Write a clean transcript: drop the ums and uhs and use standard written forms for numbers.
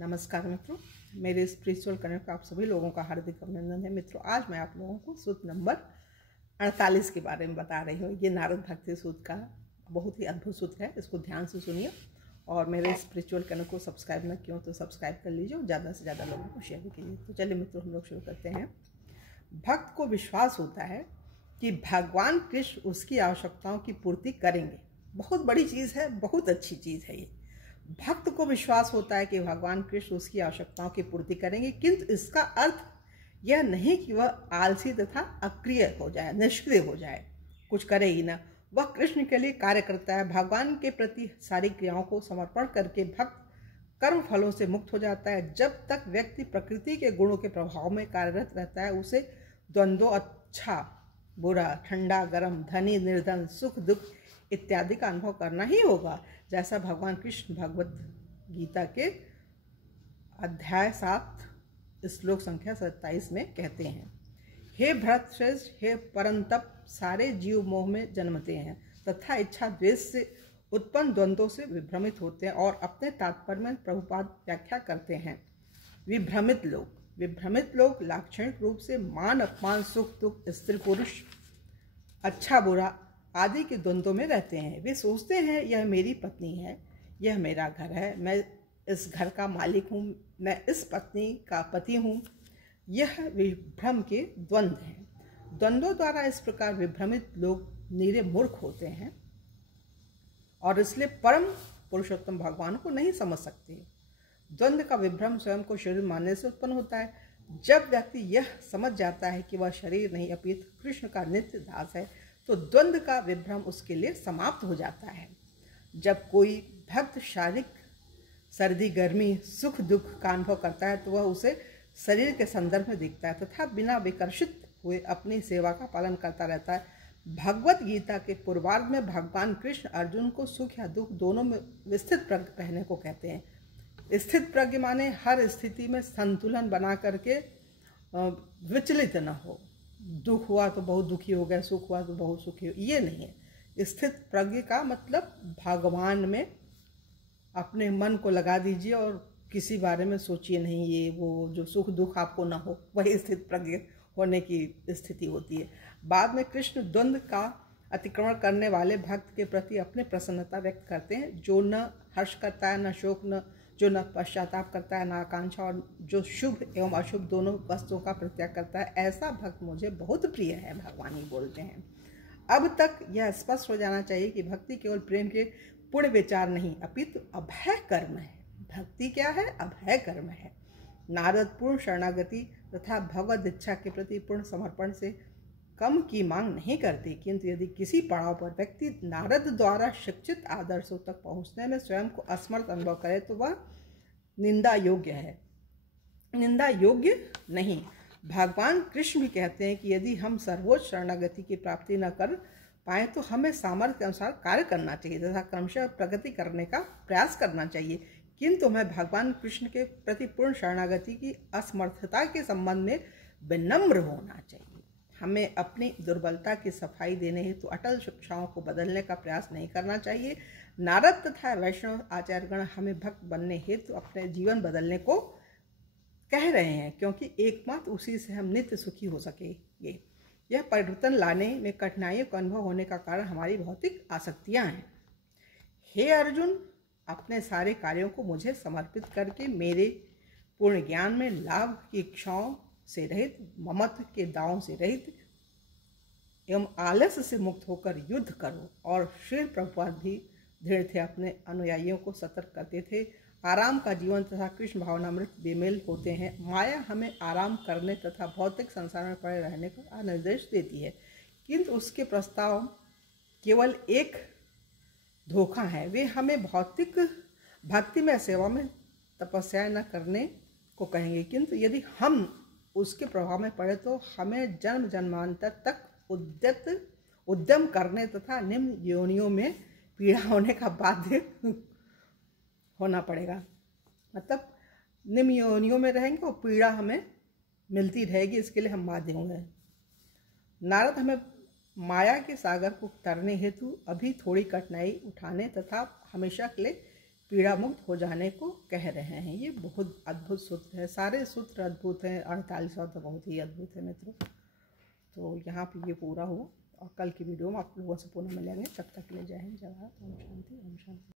नमस्कार मित्रों, मेरे स्पिरिचुअल कनेक्ट का आप सभी लोगों का हार्दिक अभिनंदन है। मित्रों, आज मैं आप लोगों को सूत्र नंबर 48 के बारे में बता रही हूँ। ये नारद भक्ति सूत्र का बहुत ही अद्भुत सूत्र है। इसको ध्यान से सुनिए और मेरे स्पिरिचुअल कनेक्ट को सब्सक्राइब न किया तो सब्सक्राइब कर लीजिए और ज़्यादा से ज़्यादा लोगों को शेयर भी कीजिए। तो चलिए मित्रों, हम लोग शुरू करते हैं। भक्त को विश्वास होता है कि भगवान कृष्ण उसकी आवश्यकताओं की पूर्ति करेंगे। बहुत बड़ी चीज़ है, बहुत अच्छी चीज़ है ये। भक्त को विश्वास होता है कि भगवान कृष्ण उसकी आवश्यकताओं की पूर्ति करेंगे, किंतु इसका अर्थ यह नहीं कि वह आलसी तथा अक्रिय हो जाए, निष्क्रिय हो जाए, कुछ करे ही ना। वह कृष्ण के लिए कार्य करता है। भगवान के प्रति सारी क्रियाओं को समर्पण करके भक्त कर्म फलों से मुक्त हो जाता है। जब तक व्यक्ति प्रकृति के गुणों के प्रभाव में कार्यरत रहता है, उसे द्वंद्वों, अच्छा बुरा, ठंडा गरम, धनी निर्धन, सुख दुख इत्यादि का अनुभव करना ही होगा, जैसा भगवान कृष्ण भगवत गीता के अध्याय 7 श्लोक संख्या 27 में कहते हैं। हे भरत श्रेष्ठ, हे परंतप, सारे जीव मोह में जन्मते हैं तथा इच्छा द्वेष से उत्पन्न द्वंद्वों से विभ्रमित होते हैं और अपने तात्पर्य में प्रभुपाद व्याख्या करते हैं। विभ्रमित लोग लाक्षणिक रूप से मान अपमान, सुख दुख, स्त्री पुरुष, अच्छा बुरा आदि के द्वंद्वों में रहते हैं। वे सोचते हैं यह मेरी पत्नी है, यह मेरा घर है, मैं इस घर का मालिक हूँ, मैं इस पत्नी का पति हूँ। यह विभ्रम के द्वंद्व हैं। द्वंद्वों द्वारा इस प्रकार विभ्रमित लोग नीरे मूर्ख होते हैं और इसलिए परम पुरुषोत्तम भगवान को नहीं समझ सकते। द्वंद्व का विभ्रम स्वयं को शरीर मानने से उत्पन्न होता है। जब व्यक्ति यह समझ जाता है कि वह शरीर नहीं अपितु कृष्ण का नित्य दास है, तो द्वंद्व का विभ्रम उसके लिए समाप्त हो जाता है। जब कोई भक्त शारीरिक सर्दी गर्मी, सुख दुख का अनुभव करता है, तो वह उसे शरीर के संदर्भ में दिखता है तथा बिना विकर्षित हुए अपनी सेवा का पालन करता रहता है। भगवत गीता के पूर्वार्ध में भगवान कृष्ण अर्जुन को सुख या दुख दोनों में स्थित प्रज्ञ रहने को कहते हैं। स्थित प्रज्ञ माने हर स्थिति में संतुलन बना करके विचलित न हो। दुख हुआ तो बहुत दुखी हो गया, सुख हुआ तो बहुत सुखी हो, ये नहीं है। स्थित प्रज्ञ का मतलब भगवान में अपने मन को लगा दीजिए और किसी बारे में सोचिए नहीं, ये वो जो सुख दुख आपको ना हो, वही स्थित प्रज्ञ होने की स्थिति होती है। बाद में कृष्ण द्वंद्व का अतिक्रमण करने वाले भक्त के प्रति अपनी प्रसन्नता व्यक्त करते हैं, जो न हर्ष करता है, न शोक, न जो न पश्चाताप करता है, न आकांक्षा, और जो शुभ एवं अशुभ दोनों वस्तुओं का परित्याग करता है। ऐसा भक्त मुझे बहुत प्रिय है, भगवान ही बोलते हैं। अब तक यह स्पष्ट हो जाना चाहिए कि भक्ति केवल प्रेम के पुण्य विचार नहीं अपितु अभय कर्म है। भक्ति क्या है? अभय कर्म है। नारद पूर्ण शरणागति तथा भगवद इच्छा के प्रति पूर्ण समर्पण से कम की मांग नहीं करते, किंतु यदि किसी पड़ाव पर व्यक्ति नारद द्वारा शिक्षित आदर्शों तक पहुंचने में स्वयं को असमर्थ अनुभव करे, तो वह निंदा योग्य है, निंदा योग्य नहीं। भगवान कृष्ण भी कहते हैं कि यदि हम सर्वोच्च शरणागति की प्राप्ति न कर पाए, तो हमें सामर्थ्य के अनुसार कार्य करना चाहिए तथा क्रमशः प्रगति करने का प्रयास करना चाहिए, किंतु हमें भगवान कृष्ण के प्रति पूर्ण शरणागति की असमर्थता के संबंध में विनम्र होना चाहिए। हमें अपनी दुर्बलता की सफाई देने हेतु अटल शिक्षाओं को बदलने का प्रयास नहीं करना चाहिए। नारद तथा वैष्णव आचार्यगण हमें भक्त बनने हेतु अपने जीवन बदलने को कह रहे हैं, क्योंकि एकमात्र उसी से हम नित्य सुखी हो सकेंगे। यह परिवर्तन लाने में कठिनाइयों का अनुभव होने का कारण हमारी भौतिक आसक्तियां हैं। हे अर्जुन, अपने सारे कार्यों को मुझे समर्पित करके मेरे पूर्ण ज्ञान में लाभ की इच्छाओं से रहित, ममत्व के दावों से रहित एवं आलस्य से मुक्त होकर युद्ध करो। और श्री प्रभुपाद भी दृढ़ थे, अपने अनुयायियों को सतर्क करते थे। आराम का जीवन तथा कृष्ण भावनामृत बेमेल होते हैं। माया हमें आराम करने तथा भौतिक संसार में पड़े रहने का निर्देश देती है, किंतु उसके प्रस्ताव केवल एक धोखा है। वे हमें भौतिक भक्ति में, सेवा में तपस्या न करने को कहेंगे, किंतु यदि हम उसके प्रभाव में पड़े तो हमें जन्म जन्मांतर तक उद्यम करने तथा निम्न योनियों में पीड़ा होने का बाध्य होना पड़ेगा। मतलब निम्न योनियों में रहेंगे और पीड़ा हमें मिलती रहेगी, इसके लिए हम बाध्य होंगे। नारद हमें माया के सागर को तरने हेतु अभी थोड़ी कठिनाई उठाने तथा हमेशा के लिए पीड़ा मुक्त हो जाने को कह रहे हैं। ये बहुत अद्भुत सूत्र है, सारे सूत्र अद्भुत हैं, 48 तो बहुत ही अद्भुत है मित्रों। तो यहाँ पे ये पूरा हुआ और कल की वीडियो में आप लोगों से पुनः मिलेंगे। तब तक ले जय हिंद, जय भारत, ओम शांति, ओम शांति।